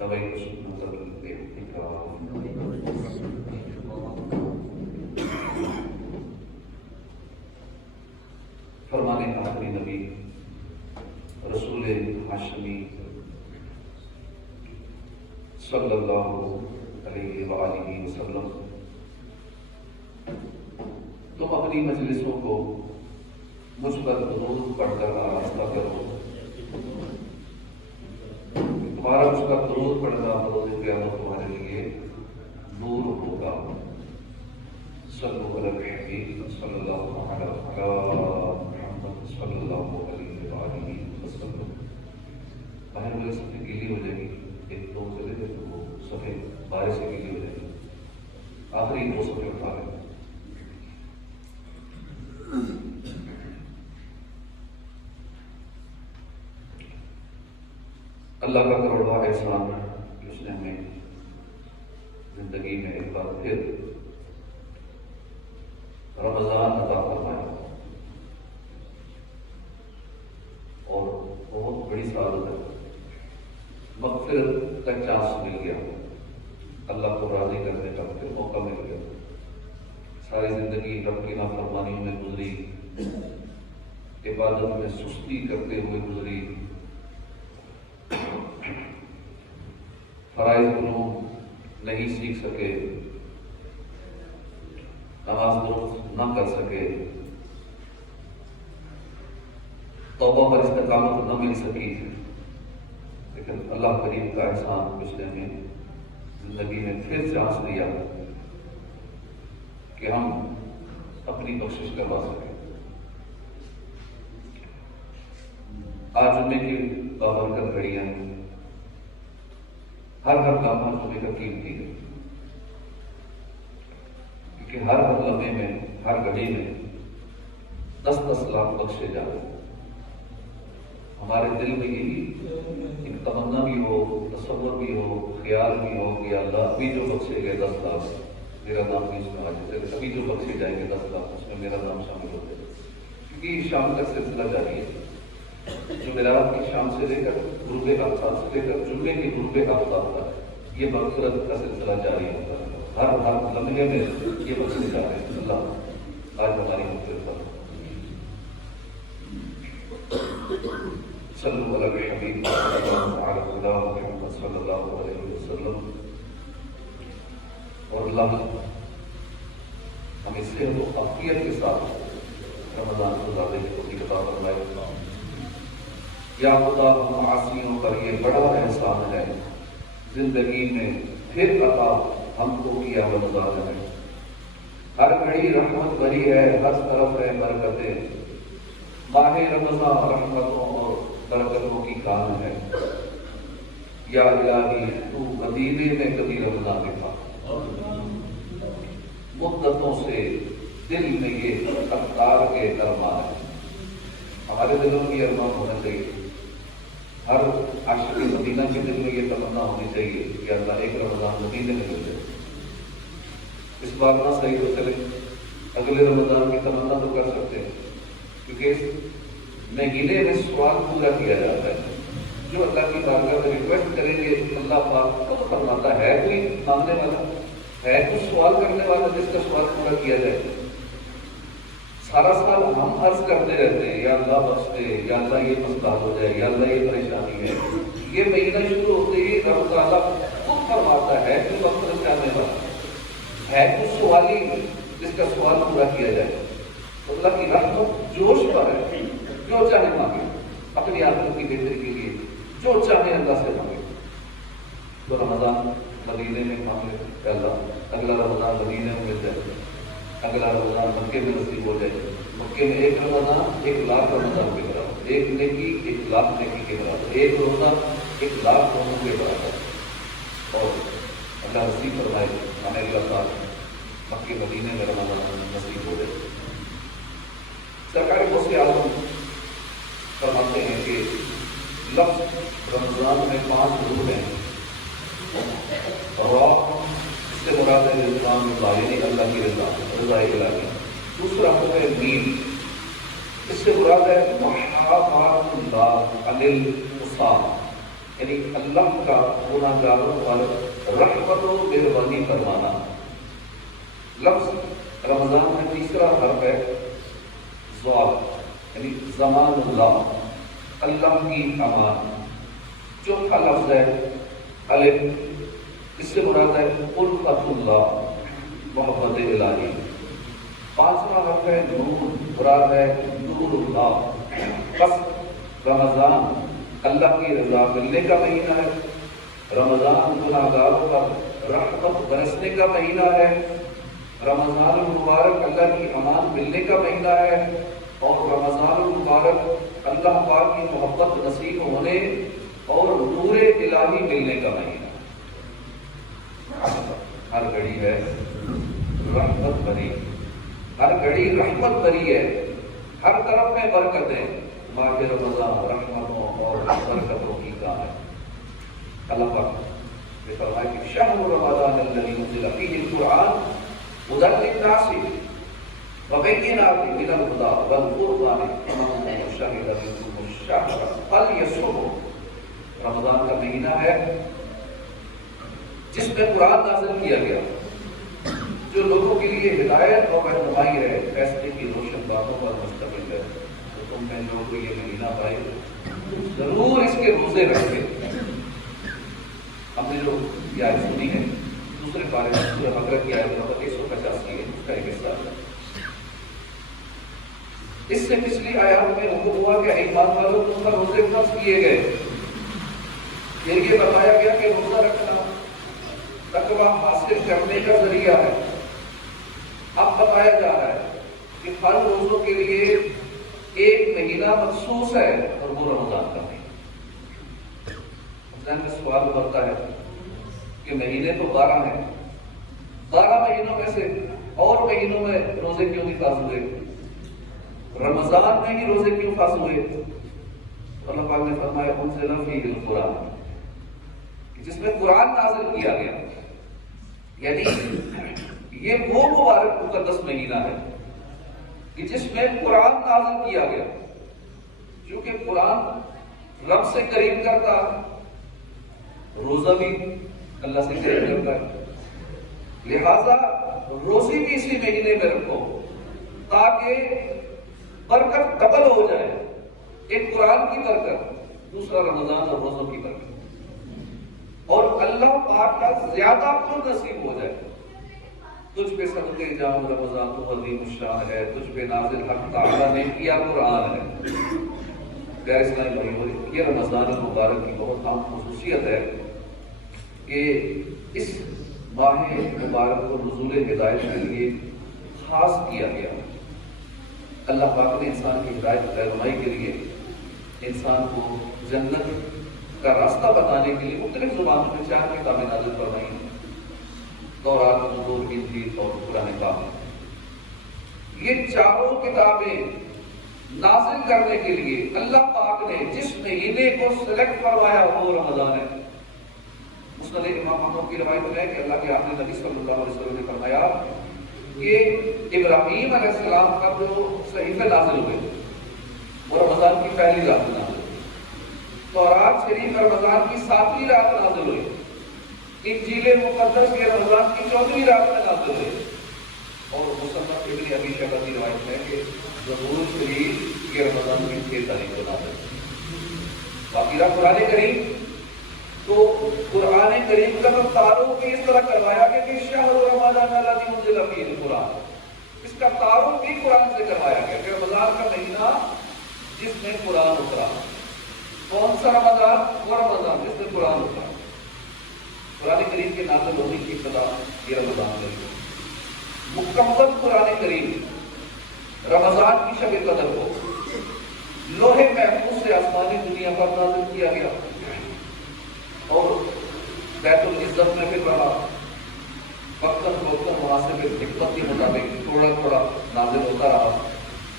نويت سنة الاحتكام. فرمانے آخری نبی رسول ہاشمی صلی اللہ علیہ وآلہ وسلم، تم اپنی مجلسوں کو مجھ پر درود پڑھ کر آراستہ کرو، تمہارا مجھ پر درود پڑھنا بروز قیامت تمہارے لیے نور ہوگا۔ صلو علی الحبیب صلی اللہ علیہ محمد صلی اللہ علیہ وآلہ وسلم۔ باہر والے صفحے گیلی ہو جائے گی، ایک دو چلے گئے تو وہ صفحے بارے سے گیلی ہو جائے گی، آخری دو صفحے اٹھا لیں۔ اللہ کا کروڑواں احسان کہ اس نے ہمیں زندگی میں ایک بار پھر رمضان عطا فرمایا، اور بہت بڑی سعادت ہے، مغفرت کا چانس مل گیا، اللہ کو راضی کرنے کا پھر موقع مل گیا۔ ساری زندگی رب کی نافرمانیوں میں گزری، عبادت میں سستی کرتے ہوئے گزری، فرائض علوم نہیں سیکھ سکے، نماز درست نہ کر سکے، توبہ پر استقامت نہ مل سکی، لیکن اللہ کریم کا احسان اس نے ہمیں زندگی میں پھر چانس دیا کہ ہم اپنی بخشش کروا سکیں۔ آج جمعے کی بابرکت گھڑیاں ہر لمحہ جمعے کا قیمتی ہے، کیونکہ ہر لمحے میں، ہر گھڑی میں 10 لاکھ بخشے جا رہے ہیں۔ ہمارے دل میں یہی ایک تمنا بھی ہو، تصور بھی ہو، خیال بھی ہو کہ اللہ ابھی جو بخشے گئے 10 لاکھ میرا نام بھی اس میں آ جائے، ابھی جو بخشے جائیں گے 10 لاکھ اس میں میرا نام شامل ہو جائے، کیونکہ یہ شام کا سلسلہ جاری ہے۔ جمعرات کی شام سے لے کر غروب آفتاب سے لے کر جمعے کی غروب آفتاب تک یہ مغفرت کا سلسلہ جاری ہوتا ہے، ہر لمحے میں یہ بخشے جا رہے ہیں۔ اللہ آج ہماری مغفرت پر صلو علی الحبیب محمد صلی اللہ علیہ وسلم۔ اور اللہ ہمیں صحت و عافیت کے ساتھ رمضان گزارنے کی توفیق عطا فرمائے۔ یا خدا ہم معاصیوں پر یہ بڑا احسان ہے، زندگی میں پھر عطا ہم کو کیا رمضان ہے، ہر گھڑی رحمت بھری ہے، ہر طرف ہے برکتیں، ماہ رمضان رحمتوں اور برکتوں کی کام ہے۔ یا الہی تو مدینے میں کبھی رمضان دکھا، مدتوں سے دل میں یہ افکار کے ارمان ہے، ہمارے دلوں کی ارمان ہونا چاہیے، ہر عاشق مدینہ کے دل میں یہ تمنا ہونی چاہیے کہ اللہ ایک رمضان مدینے میں مل جائے۔ اس بار نہ صحیح تو چلے، اگلے رمضان کی تمنا تو کر سکتے ہیں، کیونکہ مہینے میں سوال پورا کیا جاتا ہے، جو اللہ کی بارگاہ میں ریکویسٹ کریں گے اللہ پاک خود فرماتا ہے، کوئی مانگنے والا ہے، کچھ سوال کرنے والا جس کا سوال پورا کیا جائے۔ سارا سال ہم عرض کرتے رہتے ہیں یا اللہ بخش دے، یا اللہ یہ مسئلہ ہو جائے، یا اللہ یہ پریشانی ہے۔ یہ مہینہ شروع ہوتے ہی رب تعالیٰ خود فرماتا ہے کہ مغفرت چاہنے والا ہے، کچھ سوالی جس کا سوال پورا کیا جائے۔ اللہ کی رحمت جوش پر ہے، جو چاہے مانگے، اپنی آخرت کی بہتری کے لیے جو چاہے اللہ سے مانگے۔ تو رمضان مدینے میں مانگے کہ اللہ اگلا رمضان مدینے میں مل جائے، اگلا رمضان مکے میں نصیب ہو جائے، مکے میں ایک رمضان 1 لاکھ رمضان کے برابر، ایک نیکی 1 لاکھ نیکی کے برابر، ایک روزہ 1 لاکھ روزوں کے برابر۔ اور اللہ نصیب فرمائے ہمیں اگلا سال مکے مدینے میں رمضان نصیب ہو جائے۔ سرکار غوث اعظم فرماتے ہیں کہ لفظ رمضان میں 5 روح ہیں، اور اس سے مراد ہے رضوان اللہ، یعنی اللہ کی رضا الہی۔ دوسرا ہے مین، اس سے مراد ہے محابات اللہ عن العصام، یعنی اللہ کا گناہگاروں پر رحمت و مہربانی فرمانا۔ لفظ رمضان میں تیسرا حرف ہے ضاد، یعنی زمان اللہ، اللہ کی امان۔ چوتھا لفظ ہے الف، اس سے مراد ہے الفت اللہ، محبت الہی۔ پانچواں حرف ہے نون، مراد ہے نور اللہ۔ بس رمضان اللہ کی رضا ملنے کا مہینہ ہے، رمضان گناہگاروں پر رحمت برسنے کا مہینہ ہے، رمضان المبارک اللہ کی امان ملنے کا مہینہ ہے، اور رمضان المبارک اللہ پاک کی محبت نصیب ہونے اور نور الہی ملنے کا مہینہ۔ ہر گھڑی ہے رحمت بھری، ہر گھڑی رحمت بھری ہے، ہر طرف میں برکتیں۔ ماہ رمضان رحمتوں اور برکتوں کی کا ہے۔ اللہ پاک نے فرمایا کہ شہر رمضان الذی انزل فیہ القرآن ھدی للناس وبینات من الھدی والفرقان فمن شہد منکم الشہر فلیصمہ۔ رمضان کا مہینہ ہے جس میں قرآن نازل کیا گیا، جو لوگوں کے لیے ہدایت اور رہنمائی ہے، فیصلے کی روشن باتوں پر مشتمل ہے۔ تو تم میں جو کوئی یہ مہینہ پائے ضرور اس کے روزے رکھے۔ ہم نے جو یہ آیت سنی ہے دوسرے پارے میں سورہ بقرہ کی آیت نمبر 185 ہے، اس کا ایک حصہ ہے۔ اس سے پچھلی آیات میں حکم ہوا کہ ایمان والوں تم پر روزے فرض کیے گئے، یہ بتایا گیا کہ روزہ رکھنا تقویٰ حاصل کرنے کا ذریعہ ہے۔ اب بتایا جا رہا ہے کہ ہر روزوں کے لیے ایک مہینہ مخصوص ہے، اور وہ رمضان کا مہینہ۔ ذہن میں سوال بنتا ہے کہ مہینے تو 12 ہیں، 12 مہینوں میں سے اور مہینوں میں روزے کیوں نہیں فرض ہوئے؟ رمضان میں ہی روزے کیوں فرض ہوئے؟ اللہ پاک نے فرمایا انزل فیہ القرآن، جس میں قرآن نازل کیا گیا، یعنی یہ وہ مبارک مقدس مہینہ ہے کہ جس میں قرآن نازل کیا گیا۔ چونکہ قرآن رب سے قریب کرتا ہے، روزہ بھی اللہ سے قریب کرتا ہے، لہذا روزی بھی اسی مہینے میں رکھو تاکہ برکت ڈبل ہو جائے، ایک قرآن کی برکت، دوسرا رمضان اور روزوں کی برکت، اور اللہ پاک کا زیادہ خود نصیب ہو جائے۔ تجھ پہ صدقے جاؤں رمضان تو عظیم الشان ہے، تجھ پہ نازل حق تعالیٰ نے کیا قرآن ہے۔ پیارے اسلامی بھائیو، یہ رمضان المبارک کی بہت اہم خصوصیت ہے کہ اس ماہ مبارک کو نزول ہدایت کے لیے خاص کیا گیا۔ اللہ پاک نے انسان کی ہدایت رہنمائی کے لیے انسان کو جنت کا راستہ بتانے کے لیے مختلف زبانوں میں 4 کتابیں نازل فرمائی ہیں، تورات، زبور، انجیل اور قرآن پاک۔ یہ چاروں کتابیں نازل کرنے کے لیے اللہ پاک نے جس مہینے کو سلیکٹ کروایا وہ رمضان ہے۔ مسند امام احمد کی روایت ہے کہ اللہ کے آخری نبی صلی اللہ علیہ وسلم نے فرمایا کہ ابراہیم علیہ السلام کا جو صحیفے نازل ہوئے وہ رمضان کی پہلی رات میں نازل ہوئی، تورات شریف رمضان کی 7ویں رات میں نازل ہوئی، انجیل مقدس یہ رمضان کی 14ویں رات میں نازل ہوئی، اور مصنف ابن ابی شیبہ کی روایت ہے کہ زبور شریف یہ رمضان کی 6 تاریخ کو نازل ہوئی۔ باقی رہا قرآن کریم، تو قرآن کریم کا تو تعارف بھی اس طرح کروایا گیا کہ شہر رمضان الذی انزل فیہ القرآن، اس کا تعارف بھی قرآن سے کروایا گیا کہ رمضان کا مہینہ جس میں قرآن اترا۔ کون سا رمضان؟ وہ رمضان جس میں قرآن اترا۔ قرآن کریم کے نازل ہونے کی ابتدا یہ رمضان میں ہوئی۔ مکمل قرآن کریم رمضان کی شب قدر کو لوح محفوظ سے آسمانی دنیا پر نازل کیا گیا، اور بیت العزت میں پھر رہا، وقتاً فوقتاً وہاں سے پھر حکمت کے مطابق تھوڑا تھوڑا نازل ہوتا رہا،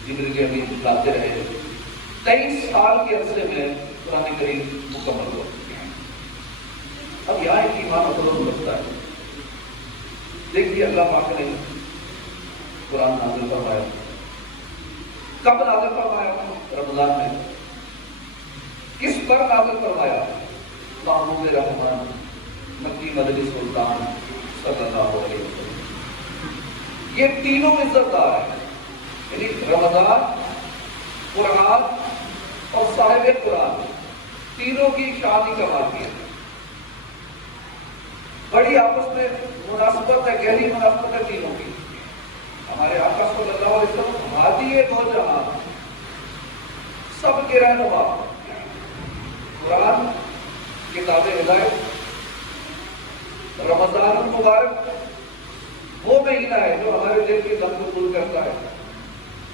جبریل امین لاتے رہے۔ 23 سال کے عرصے میں قرآن کریم مکمل ہوا۔ اب یہاں ایک ایمان افروز رکھتا ہے، دیکھیے اللہ پاک نے قرآن نازل فرمایا، کب نازل فرمایا؟ رمضان میں۔ کس پر نازل فرمایا؟ محبوب رحمان مکی مدنی سلطان صلی اللہ علیہ وسلم، یہ تینوں عزت دار ہیں، یعنی رمضان، قرآن اور صاحب قرآن، تینوں کی شان ہی کمال کی ہے۔ بڑی آپس میں مناسبت ہے، گہری مناسبت ہے تینوں کی۔ ہمارے آقا صلی اللہ علیہ وسلم ہادی دو جہان، سب کے رہنما، قرآن کتاب ہدایت، رمضان المبارک وہ مہینہ ہے جو ہمارے دل کے دم کو دور کرتا ہے،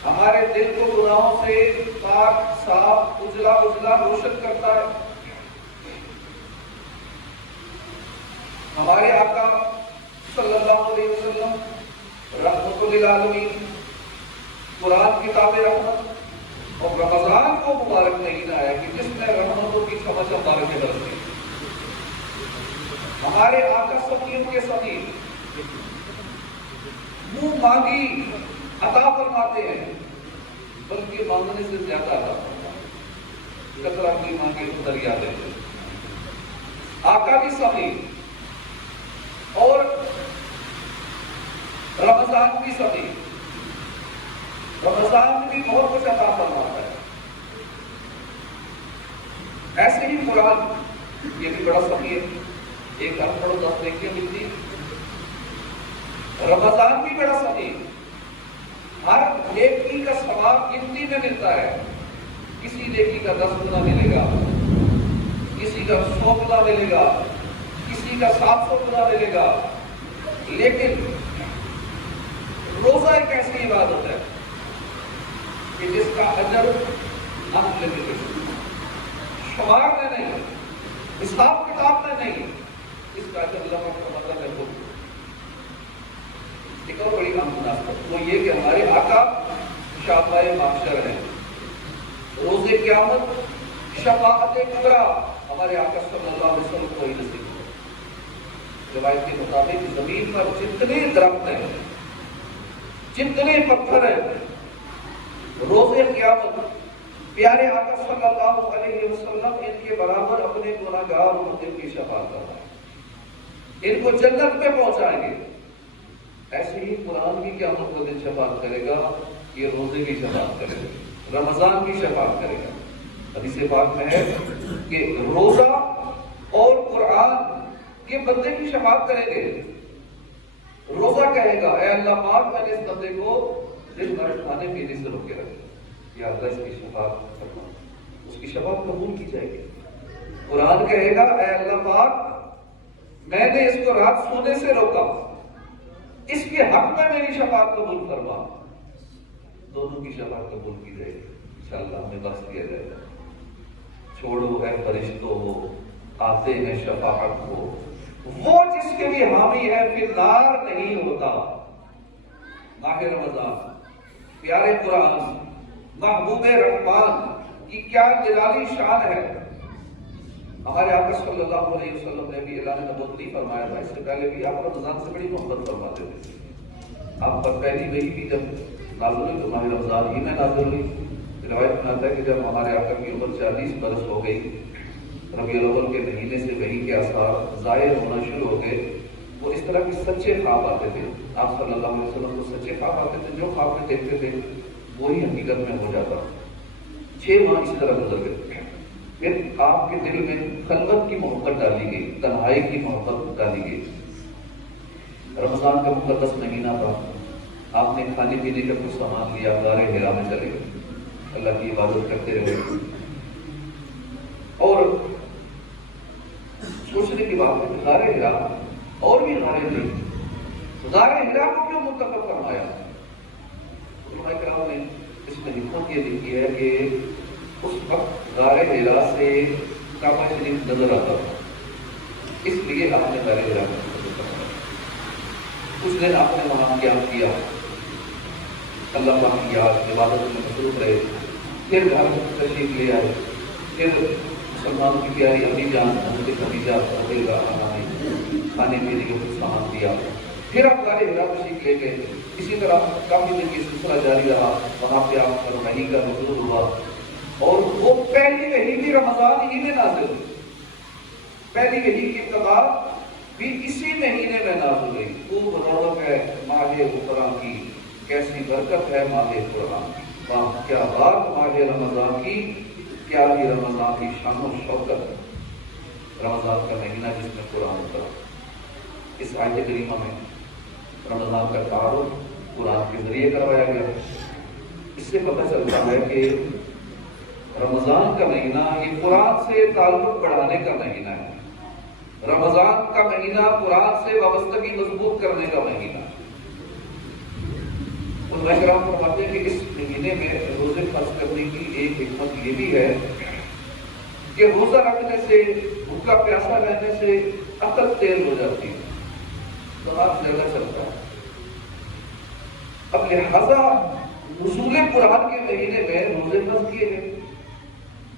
ہمارے دل کو گناہوں سے پاک صاف اجلا روشن کرتا ہے۔ ہمارے آقا صلی اللہ علیہ وسلم رحمت للعالمین، قرآن کتاب رحمت، اور رمضان کو مبارک مہینہ ہے کہ جس میں رحمتوں کی سمجھ مبارک برستی۔ ہمارے آقا سخیوں کے سخی منہ مانگی عطا فرماتے ہیں، بلکہ مانگنے سے زیادہ عطا فرماتے ہیں، کثرہ کی مانگے تو دریا دیتے ہیں۔ آقا بھی سخی اور رمضان بھی سخی، رمضان بھی بہت کچھ عطا فرماتا ہے۔ ایسے ہی قرآن یہ بھی بڑا سخی ہے، ایک پڑھو 10 نیکیاں ملتی ہیں۔ رمضان بھی بڑا سخی، ہر نیکی کا ثواب گنتی میں ملتا ہے، کسی نیکی کا 10 گنا ملے گا، کسی کا 100 گنا ملے گا، کسی کا 700 گنا ملے گا۔ لیکن روزہ ایک ایسی عبادت ہے کہ جس کا اجر شمار میں نہیں، حساب کتاب میں نہیں، اس کا اجر اللہ کا مطلب ہے۔ ایک اور بڑی اہم مناسبت وہ یہ کہ ہمارے آقا شافع محشر ہیں، روز قیامت شفاعت کبریٰ ہمارے آقا صلی اللہ علیہ وسلم کو ہی نصیب ہو۔ روایت کے مطابق زمین پر جتنے درخت ہیں، جتنے پتھر ہیں، روز قیامت پیارے آقا صلی اللہ علیہ وسلم ان کے برابر اپنے گناہگار امت کی شفاعت کرتا ہے، ان کو جنت میں پہنچائیں گے۔ ایسے ہی قرآن کی قیامت کا دن شفاعت کرے گا، یہ روزے کی شفاعت کرے گا، رمضان کی شفاعت کرے گا۔ حدیث پاک میں ہے کہ روزہ اور قرآن یہ بندے کی شفاعت کریں گے۔ روزہ کہے گا اے اللہ پاک میں نے اس بندے کو دن بھر کھانے پینے سے روکے رکھا، یا اللہ اس کی شفاعت کرنا، اس کی شفاعت قبول کی جائے گی۔ قرآن کہے گا اے اللہ پاک میں نے اس کو رات سونے سے روکا، اس کے حق میں میری شفاعت قبول فرما، دونوں کی شفاعت قبول کی جائے گی۔ انشاءاللہ ہمیں بخش دیا جائے گا۔ چھوڑو اے فرشتوں آتے ہیں شفاعت کو، وہ جس کے بھی حامی ہے پھر نار نہیں ہوتا۔ ماہ رمضان، پیارے قرآن، محبوب رحمان کی کیا جلالی شان ہے۔ ہمارے آقا صلی اللہ علیہ وسلم نے بھی اعلان نبوت نہیں فرمایا تھا، اس سے پہلے بھی آپ رمضان سے بڑی محبت فرماتے تھے۔ آپ پر پہلی وحی بھی جب نازل ہوئی تو ماہ رمضان ہی میں نازل ہوئی۔ روایت میں آتا ہے کہ جب ہمارے آقا کی عمر 40 برس ہو گئی، ربیع الاول کے مہینے سے وحی کے آثار ظاہر ہونا شروع ہو گئے، وہ اس طرح کے سچے خواب آتے تھے۔ آپ صلی اللہ علیہ وسلم کو سچے خواب آتے تھے، جو خواب میں دیکھتے تھے وہی حقیقت میں ہو جاتا۔ 6 ماہ اسی طرح گزر گئے، پھر آپ کے دل میں خلوت کی محبت ڈالی گئی، تنہائی کی محبت ڈالی گئی۔ رمضان کا مقدس مہینہ تھا، آپ نے کھانے پینے کا کچھ سامان لیا، غار حرا میں چلے گئے، اللہ کی عبادت کرتے رہے۔ اور سوچنے کی بات ہے کہ غار حرا اور بھی غاریں تھیں، غار حرا کو کیوں منتخب فرمایا؟ علماء کرام نے اس میں حکمت یہ لکھی ہے کہ اس وقت غار حرا سے کعبہ شریف نظر آتا تھا، اس لیے آپ نے غار حرا کو منتخب فرمایا۔ کچھ دن آپ نے وہاں قیام کیا، اللہ پاک کی یاد عبادت میں مصروف رہے، پھر گھر تشریف لے آئے، پھر مسلمانوں کی پیاری امی جان حضرت خدیجہ رضی اللہ عنہا نے کھانے پینے کو کچھ سامان دیا، پھر آپ غار حرا تشریف لے گئے۔ اسی طرح کافی دن کی سلسلہ جاری رہا، وہاں پہ آپ پر وحی کا نزول ہوا، اور وہ پہلی وحی بھی رمضان ہی میں نازل ہوئی۔ پہلی وحی کی ابتدا بھی اسی مہینے میں نازل ہوئی. خوب رونق ہے ماہ قرآن کی، کیسی برکت ہے ماہ قرآن کی. واہ کیا بات ماہ رمضان کی، کیا ہی رمضان کی شان و شوکت. رمضان کا مہینہ جس میں قرآن اترا. اس آیت کریمہ میں رمضان کا تعارف قرآن کے ذریعے کروایا گیا. اس سے پتہ چلتا ہے کہ رمضان کا مہینہ یہ قرآن سے تعلق بڑھانے کا مہینہ ہے. رمضان کا مہینہ قرآن سے وابستگی مضبوط کرنے کا مہینہ. علماء کرام فرماتے ہیں کہ اس مہینے میں روزے فرض کرنے کی ایک حکمت یہ بھی ہے کہ روزہ رکھنے سے، بھوکا پیاسا رہنے سے عقل تیز ہو جاتی ہے، دماغ زیادہ چلتا ہے. اب لہذا نزول قرآن کے مہینے میں روزے فرض کیے گئے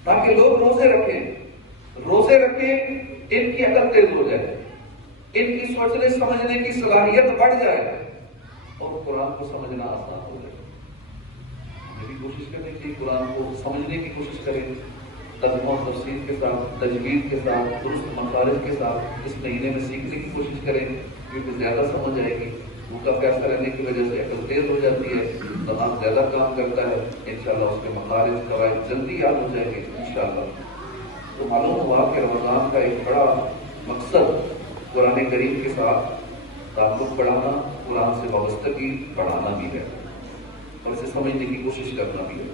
تاکہ لوگ روزے رکھیں، ان کی عقل تیز ہو جائے، ان کی سوچنے سمجھنے کی صلاحیت بڑھ جائے اور قرآن کو سمجھنا آسان ہو جائے. ہمیں بھی کوشش کریں کہ قرآن کو سمجھنے کی کوشش کریں، ترجمہ و تفسیر کے ساتھ، تجوید کے ساتھ، درست مخارج کے ساتھ اس مہینے میں سیکھنے کی کوشش کریں، کیونکہ زیادہ سمجھ آئے گی. بھوکا پیاسا رہنے کی وجہ سے عقل تیز ہو جاتی ہے، دماغ زیادہ کام کرتا ہے، انشاءاللہ اس کے مخارج قواعد جلدی یاد ہو جائیں گے انشاءاللہ. تو معلوم ہوا کہ رمضان کا ایک بڑا مقصد قرآن کریم کے ساتھ تعلق بڑھانا، قرآن سے وابستگی بڑھانا بھی ہے اور اسے سمجھنے کی کوشش کرنا بھی ہے.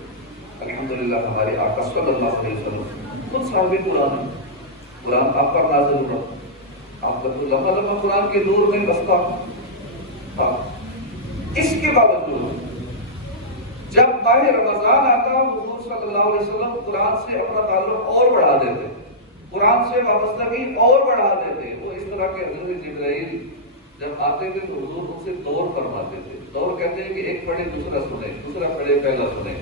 الحمدللہ ہمارے آقا صلی اللہ علیہ وسلم خود صاحب قرآن ہے. قرآن آپ پر نازل ہوا، آپ کا تو لمحہ لمحہ قرآن کے نور میں بستا تھا. اس کے باوجود جب ماہ رمضان آتا حضور صلی اللہ علیہ وسلم قرآن سے اپنا تعلق اور بڑھا دیتے، قرآن سے وابستگی اور بڑھا دیتے. وہ اس طرح کے حضرت جبرائیل جب آتے تھے تو حضور ان سے دور فرماتے تھے. دور کہتے ہیں کہ ایک پڑھے دوسرا سنے، دوسرا پڑھے پہلا سنے.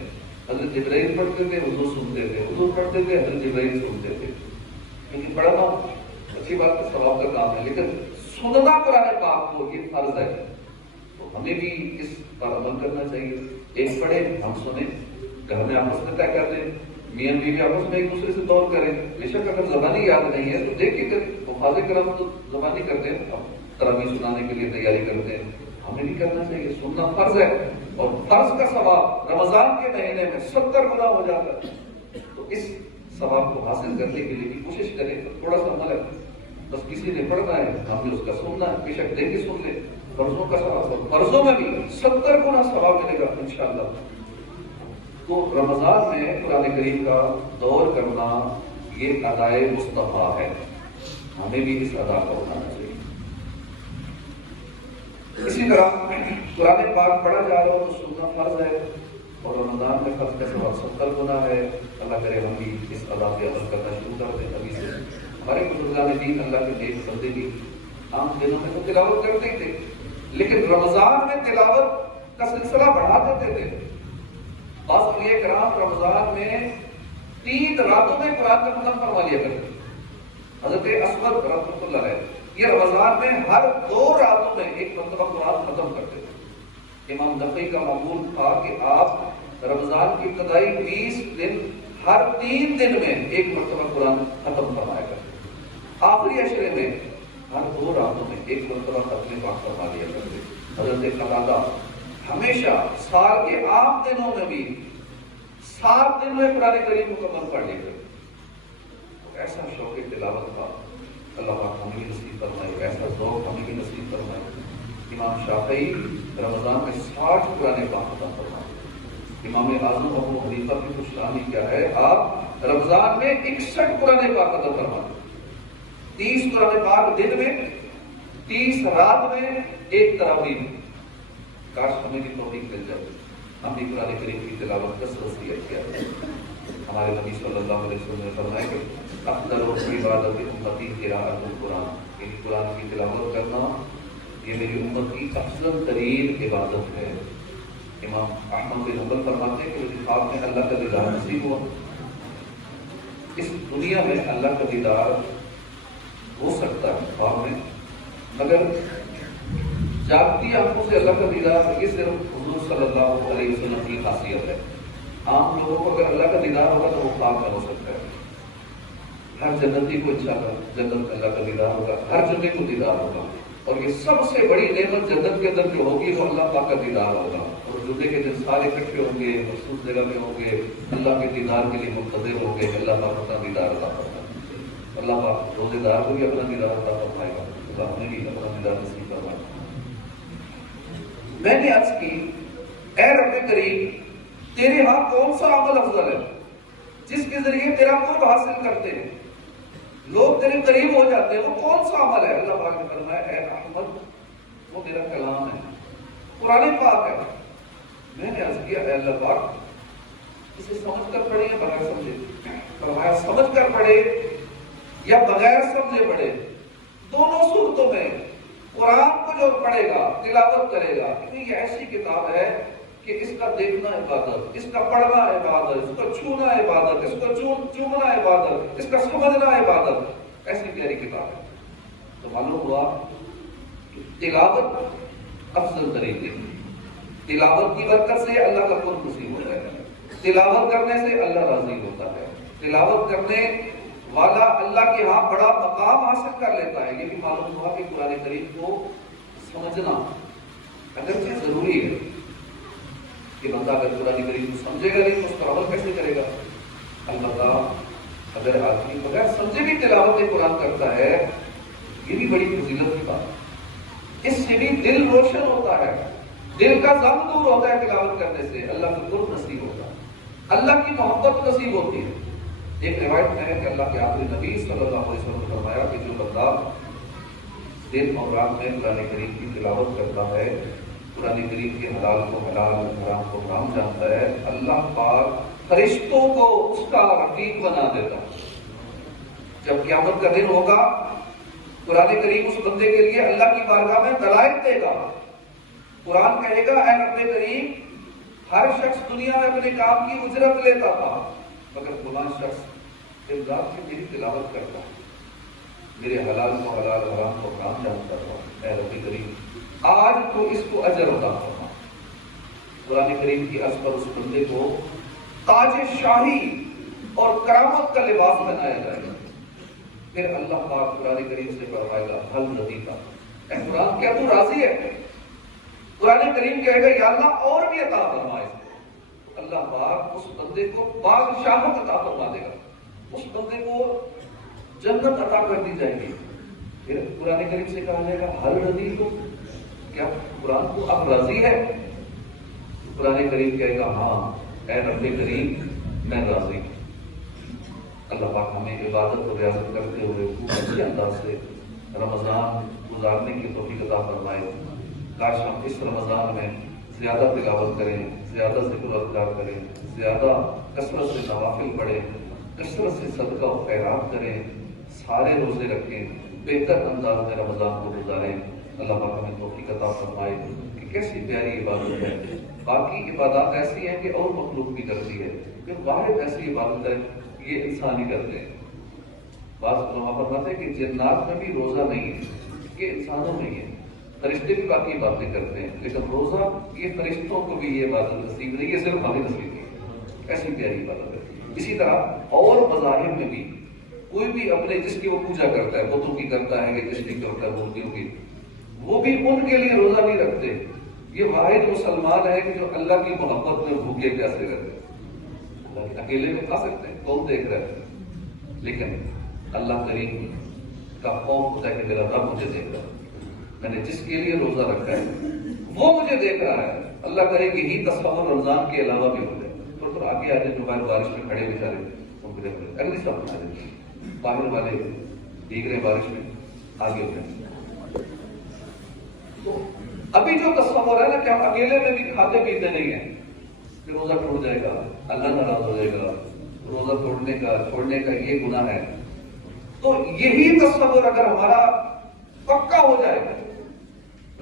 حضرت جبرائیل پڑھتے تھے، حضور سنتے تھے، حضور پڑھتے تھے، حضرت جبرائیل سنتے تھے. کیونکہ پڑھنا اچھی بات ہے، ثواب کا کام ہے، لیکن سننا قرآن پاک کو یہ فرض ہے. تو ہمیں بھی اس پر عمل کرنا چاہیے. ایک پڑھے ہم سنیں، گھر میں آپس میں طے کر دیں، میاں بیوی آپس میں ایک دوسرے سے دور کریں. بے شک اگر زبانی یاد نہیں ہے تو دیکھ کے حفاظ کرم تو زبانی کرتے ہیں، تراویح سنانے کے لیے تیاری کرتے ہیں. ہمیں بھی کرنا چاہیے، سننا فرض ہے اور فرض کا ثواب رمضان کے مہینے میں 70 گنا ہو جاتا ہے. تو اس ثواب کو حاصل کرنے کے لیے بھی کوشش کریں. تو تھوڑا سا عمل ہے، بس کسی نے پڑھنا ہے، ہم نے اس کا سننا ہے، بے شک دیکھ کے سن لیں. فرضوں کا ثواب، فرضوں میں بھی 70 گنا ثواب ملے گا انشاءاللہ. تو رمضان میں قرآن کریم کا دور کرنا یہ ادائے مصطفیٰ ہے، ہمیں بھی اس ادا کو اٹھانا چاہیے. اسی طرح قرآن پاک پڑھا جا رہا ہو تو سننا فرض ہے اور رمضان میں فرض کا ثواب 70 گنا ہے. اللہ کرے ہم بھی اس ادا پہ عمل کرنا شروع کر دیں. ابھی سے ہمارے بزرگان دین اللہ کے نیک بندے بھی عام دنوں میں تو تلاوت کرتے ہی تھے، لیکن رمضان میں تلاوت کا سلسلہ بڑھا دیتے تھے. بعض اولیاء کرام رمضان میں 3 راتوں میں قرآن کا ختم فرما لیا کرتے. حضرت اسود رحمۃ اللہ علیہ یہ رمضان میں ہر 2 راتوں میں ایک مرتبہ قرآن ختم کرتے تھے. امام نقوی کا معمول تھا کہ آپ رمضان کی ابتدائی 20 دن ہر 3 دن میں ایک مرتبہ قرآن ختم فرمایا کرتے. آخری عشرے میں ہر 2 راتوں میں ایک مرتبہ ختم پاک فرما لیا کرتے. حضرت قتادہ ہمیشہ سال کے عام دنوں میں بھی 7 دن میں قرآن کریم مکمل پڑھ لیا کرتے. ایسا شوق تلاوت تھا، اللہ پاک ہمیں بھی نصیب فرمائے، ایسا ذوق ہمیں بھی نصیب فرمائے. امام شافعی رمضان میں 60 قرآن پاک ختم فرمائے. امام اعظم ابو حنیفہ کی خوشنامی کیا ہے، آپ رمضان میں 61 قرآن پاک ختم فرمائے. 30 قرآن پاک دن میں، 30 رات میں، ایک تراویح میں. کاش ہمیں بھی توفیق مل جائے، ہم بھی قرآن کریم کی تلاوت کثرت سے کیا ہے. ہمارے نبی صلی اللہ علیہ وسلم نے فرمایا کہ افضل عبادت امتی قراءۃ القرآن، یعنی قرآن کی تلاوت کرنا یہ میری امت کی افضل ترین عبادت ہے. امام احمد بن حنبل فرماتے ہیں کہ مجھے خواب میں اللہ کا دیدار نصیب ہوا. اس دنیا میں اللہ کا دیدار ہو سکتا ہے خواب میں، مگر جاگتی آنکھوں سے اللہ کا دیدار یہ صرف حضور صلی اللہ علیہ وسلم کی خاصیت ہے. عام لوگوں کو اگر اللہ کا دیدار ہوگا تو وہ خواب میں ہو سکتا ہے. ہر جنتی کو انشاءاللہ جنت میں اللہ کا دیدار ہوگا، ہر جنتی کو دیدار ہوگا، اور یہ سب سے بڑی نعمت جنت کے اندر جو ہوگی وہ اللہ پاک کا دیدار ہوگا، اور جمعے کے دن سارے اکٹھے ہوں گے، مخصوص جگہ میں ہوں گے، اللہ کے دیدار کے لیے منتظر ہوں گے، اللہ پاک اپنا دیدار عطا فرمائے، اللہ پاک روزے دار کو بھی اپنا دیدار عطا فرمائے گا، اللہ ہمیں بھی اپنا دیدار نصیب فرمائے۔ میں نے عرض کی اے رب کریم تیرے ہاں کون سا عمل افضل ہے جس کے ذریعے تیرا قرب حاصل کرتے ہیں، لوگ تیرے قریب ہو جاتے ہیں، وہ کون سا عمل ہے؟ اللہ پاک نے فرمایا اے احمد وہ تیرا کلام ہے، قرآن پاک ہے۔ میں نے عرض کیا اے اللہ پاک اسے سمجھ کر پڑھے یا بغیر سمجھے؟ فرمایا سمجھ کر پڑھے یا بغیر سمجھے پڑھے، دونوں صورتوں میں قرآن کو جو پڑھے گا تلاوت کرے گا، یہ ایسی کتاب ہے کہ اس کا دیکھنا عبادت، اس کا پڑھنا عبادت، اس کو چھونا عبادت، اس کو چومنا عبادت، اس کا سمجھنا عبادت، ایسی پیاری کتاب ہے۔ تو معلوم ہوا کہ تلاوت افضل طریقے، تلاوت کی برکت سے اللہ کا قرب نصیب ہوتا ہے، تلاوت کرنے سے اللہ راضی ہوتا ہے، تلاوت کرنے والا اللہ کے ہاں بڑا مقام حاصل کر لیتا ہے۔ یہ بھی معلوم ہوا کہ قرآن کریم کو سمجھنا اگرچہ ضروری ہے کہ بندہ اگر قرآن کریم کو سمجھے گا نہیں تو اس پر عمل کیسے کرے گا؟ البتہ اگر آدمی بغیر سمجھے بھی تلاوت قرآن کرتا ہے یہ بھی بڑی فضیلت کی بات ہے، اس سے بھی دل روشن ہوتا ہے، دل کا غم دور ہوتا ہے تلاوت کرنے سے، اللہ کا قرب نصیب ہوتا ہے، اللہ کی محبت نصیب ہوتی ہے۔ ایک روایت میں ہے کہ اللہ کے آخری نبی صلی اللہ علیہ وسلم نے فرمایا کہ جو بندہ دن اور رات میں قرآن کریم کی تلاوت کرتا ہے، قرآن کریم کے حلال کو حلال، حرام کو حرام جانتا ہے، اللہ پاک فرشتوں کو اس کا رفیق بنا دیتا ہے۔ جب قیامت کا دن ہوگا قرآن کریم اس بندے کے لیے اللہ کی بارگاہ میں دلائل دے گا، قرآن کہے گا اے رب کریم ہر شخص دنیا میں اپنے کام کی اجرت لیتا تھا مگر فلاں شخص دن رات میں میری تلاوت کرتا ہے، میرے حلال کو حلال، حرام کو حرام جانتا تھا، اے رب کریم آج تو اس کو اجر عطا فرما۔ قرآن کریم کی عرض پر اس بندے کو تاج شاہی اور کرامت کا لباس بنایا جائے گا، پھر اللہ پاک قرآن کریم سے فرمائے گا حل ردیتا، اے قرآن کیا تو راضی ہے؟ قرآن کریم کہے گا یا اللہ اور بھی عطا فرما اس کو، اللہ پاک اس بندے کو بادشاہت عطا فرما دے گا، اس بندے کو جنت عطا کر دی جائے گی۔ پھر قرآن کریم سے کہا جائے گا حل ردیت، کیا قرآن کو اب راضی ہے؟ قرآن کریم کہے گا ہاں اے رب کریم میں راضی ہوں۔ اللہ پاک ہمیں عبادت و ریاضت کرتے ہوئے خوب اچھے انداز سے رمضان گزارنے کی توفیق عطا فرمائے۔ کاش ہم اس رمضان میں زیادہ تلاوت کریں، زیادہ ذکر و اذکار کریں، زیادہ کثرت سے نوافل پڑھیں، کثرت سے صدقہ و خیرات کریں، سارے روزے رکھیں، بہتر انداز میں رمضان کو گزاریں۔ اللہ پاک ہمیں توفیق عطا فرمائے کہ کیسی پیاری عبادت ہے۔ باقی عبادات ایسی ہیں کہ اور مخلوق بھی کرتی ہے، کہ واحد ایسی عبادت ہے یہ انسان ہی کرتے ہیں۔ بعض علماء فرماتے ہیں کہ جنات میں بھی روزہ نہیں ہے، یہ انسانوں میں ہی ہے، فرشتے بھی باقی باتیں کرتے ہیں، لیکن روزہ یہ فرشتوں کو بھی یہ عبادت نصیب نہیں، یہ صرف ہمیں نصیب ہے، ایسی پیاری عبادت ہے۔ اسی طرح اور مذاہب میں بھی کوئی بھی اپنے جس کی وہ پوجا کرتا ہے، بتوں کی کرتا ہے، کس کی کرتا ہے، مورتیوں کی، وہ بھی ان کے لیے روزہ نہیں رکھتے۔ یہ واحد مسلمان ہے کہ جو اللہ کی محبت میں بھوکے پیاسے رہتے ہیں۔ اللہ کے اکیلے میں کھا سکتے ہیں، کون دیکھ رہا ہے، لیکن اللہ کریم کا خوف ہوتا ہے کہ میرا رب مجھے دیکھ رہا ہے، میں نے جس کے لیے روزہ رکھا ہے وہ مجھے دیکھ رہا ہے۔ اللہ کرے کہ یہی تصور رمضان کے علاوہ بھی ہو جائے۔ تو آگے آ جائے جو بارش میں کھڑے بیچارے اگلی سب بنا دیں، باہر والے دیگر بارش میں آگے ہو جائیں۔ تو ابھی جو تصور ہے نا کہ ہم اکیلے میں بھی کھاتے پیتے نہیں ہیں کہ روزہ ٹوٹ جائے گا، اللہ ناراض ہو جائے گا، روزہ چھوڑنے کا یہ گناہ ہے، تو یہی تصور اگر ہمارا پکا ہو جائے،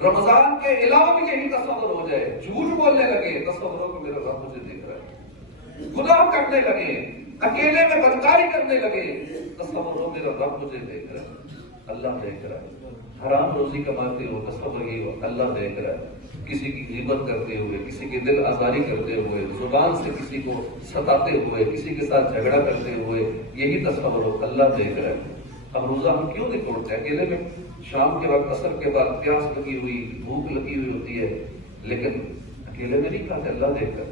رمضان کے علاوہ بھی یہی تصور ہو جائے، جھوٹ بولنے لگے، تصور ہو کہ میرا رب مجھے دیکھ رہا ہے، گناہ کرنے لگے، اکیلے میں بدکاری کرنے لگے، تصور ہو میرا رب مجھے دیکھ رہا ہے، اللہ دیکھ رہا ہے، حرام روزی کماتے ہو تصور یہ ہو اللہ دیکھ رہا ہے، کسی کی غیبت کرتے ہوئے، کسی کی دل آزاری کرتے ہوئے، زبان سے کسی کو ستاتے ہوئے، کسی کے ساتھ جھگڑا کرتے ہوئے، یہی تصور ہو اللہ دیکھ رہا ہے۔ اب روزہ ہم کیوں نہیں توڑتے؟ اکیلے میں شام کے وقت عصر کے بعد پیاس لگی ہوئی، بھوک لگی ہوئی ہوتی ہے، لیکن اکیلے میں نہیں کھاتے، اللہ دیکھ کر۔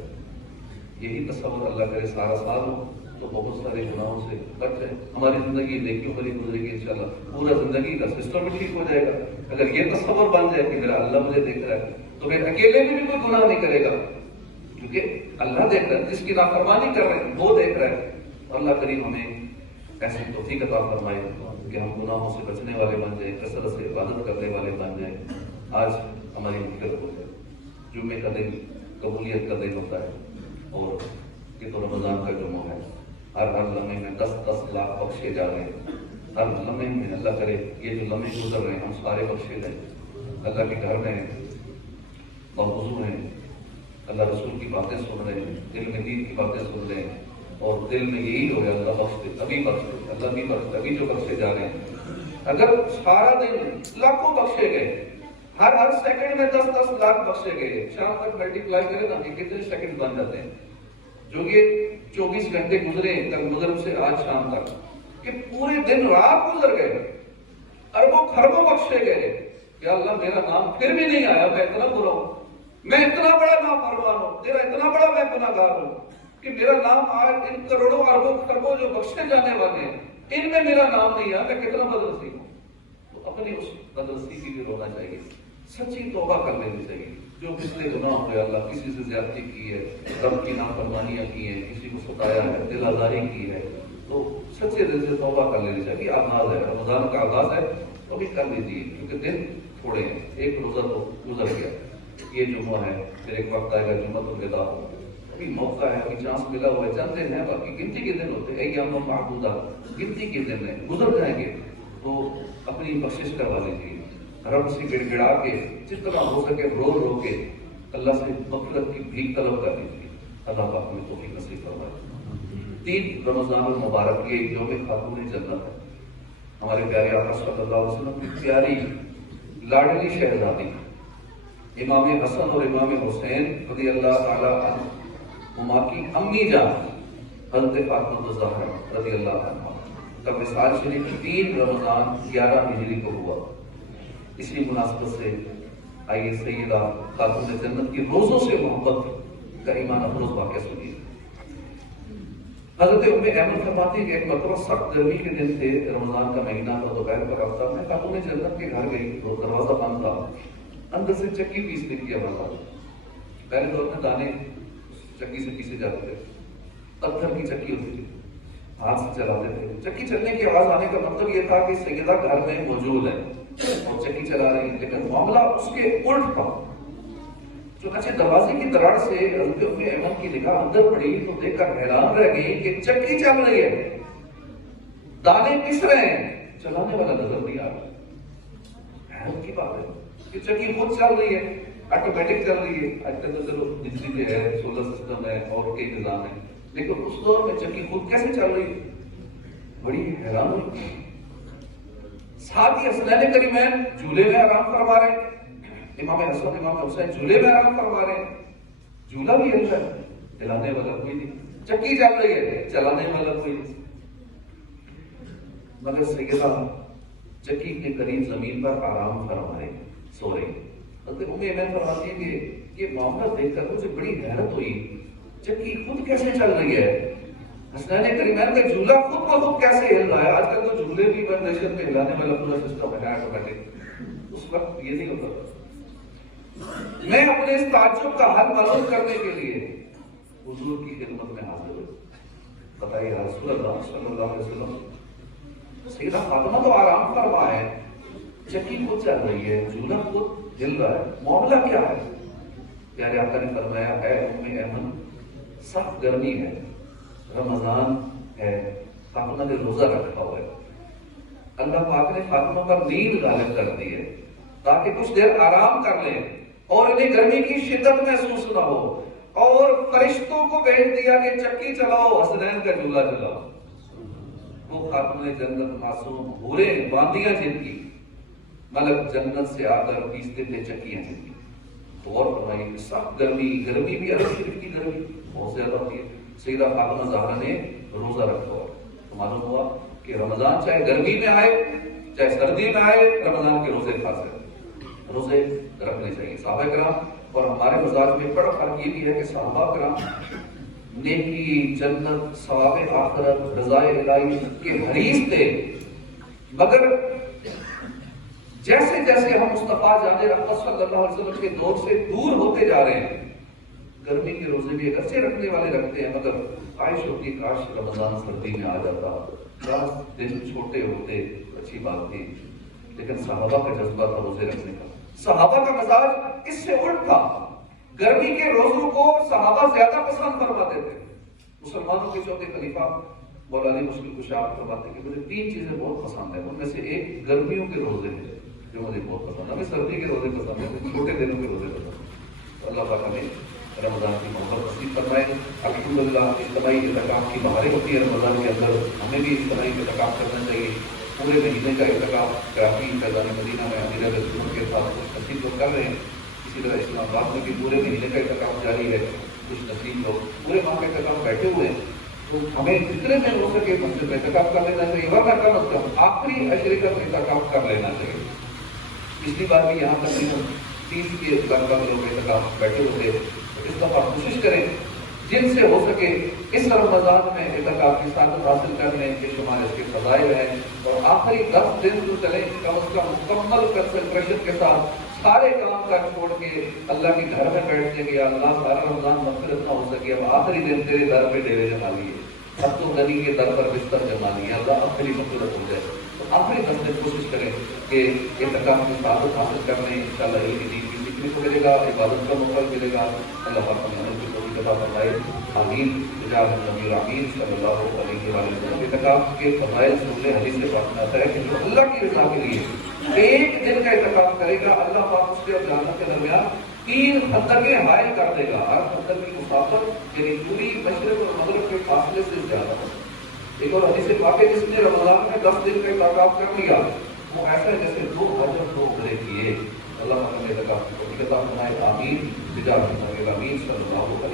یہی تصور اللہ کرے سارا سال ہو تو بہت سارے گناہوں سے بچ جائے، ہماری زندگی نیکیوں بھری گزرے گی انشاءاللہ، پورا زندگی کا سسٹم بھی ٹھیک ہو جائے گا۔ اگر یہ تصور بن جائے کہ میرا اللہ مجھے دیکھ رہا ہے تو پھر اکیلے میں بھی کوئی گناہ نہیں کرے گا، کیونکہ اللہ دیکھ رہا ہے، جس کی نافرمانی کر رہے ہیں وہ دیکھ رہا ہے۔ اللہ کریم ہمیں ایسی توفیق عطا فرمائے کہ ہم گناہوں سے بچنے والے بن جائیں، کثرت سے عبادت کرنے والے بن جائیں۔ آج ہماری مغفرت ہو جائے، جمعے کا دن قبولیت کا دن ہوتا ہے، اور یہ تو رمضان کا جمعہ ہے، ہر لمحے میں 10-10 لاکھ بخشے جا رہے ہیں، ہر لمحے میں اللہ کرے یہ جو لمحے گزر رہے ہیں ہم سارے بخشے جائیں، اللہ کے گھر میں موضوع ہیں، اللہ رسول کی باتیں سن رہے ہیں، دل میں دین کی باتیں سن رہے ہیں، اور دل میں یہی ہو گیا اللہ بخش دے، ابھی بخش دے، اللہ بھی بخش دے، ابھی جو بخشے جا رہے ہیں۔ اگر سارا دن لاکھوں بخشے گئے، ہر سیکنڈ میں 10-10 لاکھ بخشے گئے، شام تک ملٹیپلائی کرے نا کہ کتنے سیکنڈ بن جاتے ہیں، جو کہ 24 گھنٹے گزرے کل مغرب سے آج شام تک، کہ پورے دن رات گزر گئے، اربوں خربوں بخشے گئے۔ یا اللہ میرا نام پھر بھی نہیں آیا، میں اتنا برا ہوں، میں اتنا بڑا نافرمان ہوں، تیرا اتنا بڑا میں گناہگار ہوں کہ میرا نام آج ان کروڑوں اربوں خربوں جو بخشے جانے والے ہیں ان میں میرا نام نہیں آیا، میں کتنا بدنصیب ہوں۔ تو اپنی اس بدنصیبی بھی رونا چاہیے، سچی توبہ کر لینی چاہیے۔ جو پچھلے گناہ ہوئے، اللہ کسی سے زیادتی کی ہے، رب کی نافرمانیاں کی ہیں، کسی کو ستایا ہے، دل آزاری کی ہے، تو سچے دل سے توبہ کر لینی چاہیے۔ آغاز ہے، رمضان کا آغاز ہے تو بھی کر لیجیے، کیونکہ دن تھوڑے ہیں، ایک روزہ تو گزر گیا، یہ جمعہ ہے، پھر ایک وقت آئے گا جمعہ الوداع، ابھی موقع ہے، ابھی چانس ملا ہوا ہے، چند دن ہیں، باقی گنتی کے دن ہوتے ہیں، ایام معدودہ، گنتی کے دن ہیں، گزر جائیں گے، تو اپنی بخشش کروا لیجیے، رب سے گڑ گڑا کے جتنا ہو سکے رو رو کے اللہ سے مغفرت کی بھیک طلب کر لیجیے، اللہ پاک میں توفیق نصیب فرمائے۔ 3 رمضان المبارک کی ایک یوم خاتون جنت ہے، ہمارے پیارے آقا صلی اللہ علیہ وسلم کی پیاری لاڈلی شہزادی امام حسن اور امام حسین رضی اللہ تعالیٰ عنہما کی امی جان حضرت فاطمہ الزہرا رضی اللہ عنہا کا وصال شریف 3 رمضان 11 ہجری کو ہوا۔ اسی مناسبت سے آئیے سیدہ خاتون جنت کی روزوں سے محبت کا ایمان افروز واقعہ سنیے۔ حضرت ام ایمن فرماتی ہے کہ ایک مرتبہ سخت گرمی کے دن تھے، رمضان کا مہینہ تھا، دوپہر کا وقت تھا، میں خاتون جنت کے گھر گئی، وہ دروازہ بند تھا، اندر سے چکی پیسنے کی آواز آئی۔ پہلے تو اپنے دانے چکی سے پیسے جاتے تھے، پتھر کی چکی ہوتی تھی، ہاتھ سے چلاتے تھے، چکی چلنے کی آواز آنے کا مطلب یہ تھا کہ سیدہ گھر میں موجود ہے اور چکی چلا رہی ہے، لیکن معاملہ اس کے الٹ تھا۔ چنانچہ دروازے کی دراڑ سے حضرت ام ایمن کی نگاہ اندر پڑی تو دیکھ کر حیران رہ گئی کہ چکی چل رہی ہے، دانے پس رہے ہیں، چلانے والا نظر نہیں آ رہا۔ حیرت کی بات ہے کہ چکی خود چل رہی ہے، آٹومیٹک چل رہی ہے، آج کل تو چلو بجلی پہ ہے، سولر سسٹم ہے اور کئی نظام ہے، لیکن اس دور میں چکی خود کیسے چل رہی ہے؟ بڑی حیران ہوئی۔ ساتھ ہی حسنین کریمین جھولے میں آرام فرما رہے ہیں، امام حسن امام حسین جھولے میں آرام فرما رہے ہیں، جھولا بھی ہل رہا ہے، چلانے والا کوئی نہیں، چکی چل رہی ہے، چلانے والا کوئی نہیں، مگر سیدہ چکی کے قریب زمین پر آرام فرما رہے ہیں، سو رہے ہیں۔ حضرت ام ایمن فرماتی ہے کہ یہ معاملہ دیکھ کر مجھے بڑی حیرت ہوئی، چکی خود کیسے چل رہی ہے، حسنین کریمین کا جھولا خود کو خود کیسے ہل رہا ہے؟ آج کل تو جھولے بھی وائبریشن پہ ہلانے والا پورا سسٹم ہے آٹومیٹک، اس وقت یہ نہیں ہوتا۔ میں اپنے اس تعجب کا حل معلوم کرنے کے لیے حضور کی خدمت میں حاضر ہوں۔ بتائیے رسول اللہ صلی اللہ علیہ وسلم، سیدہ فاطمہ تو آرام فرما ہے، چکی خود چل رہی ہے، جھولا خود ہل رہا ہے، معاملہ کیا ہے؟ پیارے آقا نے فرمایا ہے ام ایمن سخت گرمی ہے، رمضان ہے، فاطمہ نے روزہ رکھا ہوا ہے، اللہ پاک نے فاطمہ پر نیند غالب کر دی ہے تاکہ کچھ دیر آرام کر لیں اور انہیں گرمی کی شدت محسوس نہ ہو، اور فرشتوں کو بھیج دیا کہ چکی چلاؤ، حسنین کا جھولا چلاؤ۔ وہ خاتون جنت معصوم حوریں باندیاں جن کی ملک جنت سے آ کر پیستے تھے چکیاں جن کی، غور فرمائیے سخت گرمی بھی عرب شریف کی گرمی بہت زیادہ ہوتی ہے. سیدہ فاطمہ زہرا نے روزہ رکھا ہوا تو معلوم ہوا کہ رمضان چاہے گرمی میں آئے چاہے سردی میں آئے رمضان کے روزے خاص ہیں, روزے رکھنے چاہیے. صحابہ کرام اور ہمارے مزاج میں بڑا فرق یہ بھی ہے کہ صحابہ کرام نیکی, جنت, ثواب آخرت, رضائے الہی کے حریص تھے, مگر جیسے جیسے ہم مصطفیٰ جان رحمت صلی اللہ علیہ وسلم کے دور سے دور ہوتے جا رہے ہیں, گرمی کے روزے بھی اگرچہ رکھنے والے رکھتے ہیں مگر خواہش ہوتی کاش رمضان سردی میں آ جاتا, کاش دن چھوٹے ہوتے, اچھی بات تھی. لیکن صحابہ کا جذبہ تھا روزے رکھنے کا, صحابہ کا مزاج اس سے الٹ تھا. گرمی کے روزوں کو صحابہ زیادہ پسند فرماتے تھے. مسلمانوں کے چوتھے خلیفہ مولا علی مشکل کشا فرماتے کہ مجھے 3 چیزیں بہت پسند ہیں, ان میں سے ایک گرمیوں کے روزے ہیں جو مجھے بہت پسند ہے, ہمیں سردی کے روزے پسند ہیں, چھوٹے دنوں کے روزے پسند ہیں. اللہ پاک ہمیں رمضان کی محبت نصیب فرمائے. الحمدللہ اجتماعی اعتکاف کی بہاریں ہوتی ہے رمضان کے اندر, ہمیں بھی اجتماعی اعتکاف کرنا چاہیے. پورے مہینے کا اعتکاف کراچی, فیضان مدینہ میں امیر اہل سنت کے ساتھ کچھ نصیب لوگ کر رہے ہیں. اسی طرح اسلام آباد میں بھی پورے مہینے کا اعتکاف جاری ہے, کچھ نصیب لوگ پورے ماہ کا اعتکاف بیٹھے ہوئے ہیں. تو ہمیں جتنے میں ہو سکے مسجد میں اعتکاف کر لینا چاہیے, ورنہ کم از کم آخری عشرے کا اعتکاف کر لینا چاہیے. پچھلی بار بھی یہاں تقریباً 30 کے لگ لوگ اعتکاف بیٹھے ہوتے. اس دفعہ کوشش کریں جن سے ہو سکے اس رمضان میں اعتکاف کی سعادت حاصل کرنے کے شمار اس کے فضائل ہیں, اور آخری 10 دن جو چلیں کم از کم مکمل کنسنٹریشن کے ساتھ سارے کام کا چھوڑ کے اللہ کے گھر میں بیٹھنے کے, یا اللہ سارا رمضان مغفرت نہ ہو سکے, اب آخری دن تیرے در پہ ڈیرے جما لیے, اب تو غنی کے در پر بستر جما لیے, اللہ آخری مغفرت ہو جائے. تو آخری 10 دن کوشش کریں کہ اعتکاف کی سعادت حاصل کرنے, انشاءاللہ علم دین کی سیکھنے کو ملے گا, عبادت کا موقع ملے گا. اللہ پاک ہمیں کی توفیق عطا فرمائے. آمین. بجاہ نبی امین صلی اللہ علیہ وسلم. اعتکاف کے فضائل سننے حدیث سے بات آتا ہے کہ جو اللہ کی رضا کے لیے ایک دن کا اعتکاف کرے گا, اللہ پاک اس کے اور جنت کے درمیان 3 خندقیں حائل کر دے گا. ہر خندق کی مسافت یعنی پوری مشرق اور مغرب کے فاصلے سے زیادہ ہے. ایک اور حدیث پاک ہے جس نے رمضان میں 10 دن کا اعتکاف کر لیا وہ ایسا ہے جیسے 2 حجر 2 عمرے کیے. اللہ پاک نے اعتکاف کی توفیق عطا فرمائے. آمین. بجاہ نبی امین صلی اللہ علیہ وسلم.